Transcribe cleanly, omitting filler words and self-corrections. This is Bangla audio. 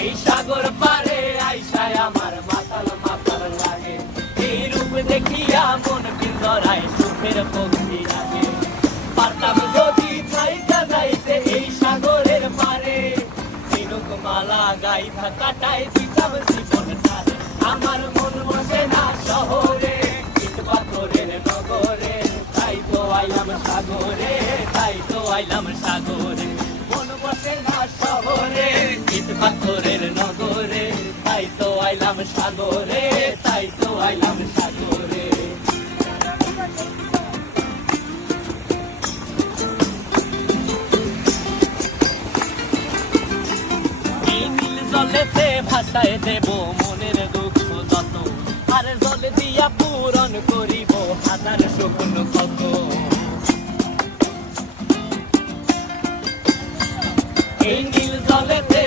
এই সাগর পারে আইসায় আমার মাতাল মাতাল লাগে, এই রূপ দেখিয়া মন পিঞ্জরায় সুখের পক্ষী লাগে। পারতাম যদি থাইকা যাইতে এই সাগরের পারে, ঝিনুক মালা গাইথা কাটায় দিতাম জীবন ধারে। আমার মন বসে না শহরে, ইট পাথরের নগরে, তাই তো আইলাম সাগরে, তাই তো আইলাম সাগরে। মন বসে না শহরে, ইট পাথরের নগরে, তাই তো আইলাম সাগরে, তাই তো আইলাম সাগরে। জলেতে ভাসায় দেব মনের দুঃখ যত, আর জলে দিয়া পূরণ করিব হাজার স্বপ্ন কত। এই নীল জলেতে